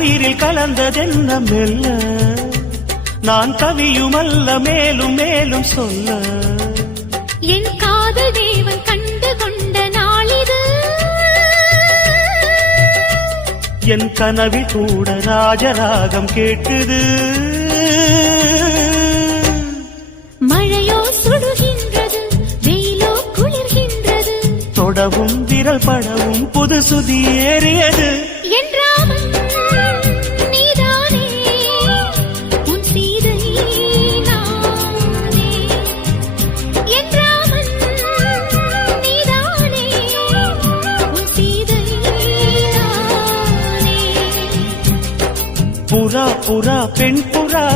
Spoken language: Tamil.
உயிரில் கலந்ததென்ன மெல்ல நான் கவியுமல்ல மேலும் மேலும் சொல்ல என் காதல் தேவன் கண்டு கொண்ட நாளிது என் கனவில் கூட ராஜராகம் கேட்குது மழையோ சுடுகின்றது வெயிலோ குளிர்கின்றது தொடவும் விரல் படவும் புது சுதி ஏறியது என்றாமல் நீதானே உன் சீதை நானே என்றாமல் நீதானே உன் சீதை நானே புறா புறா பெண் புறா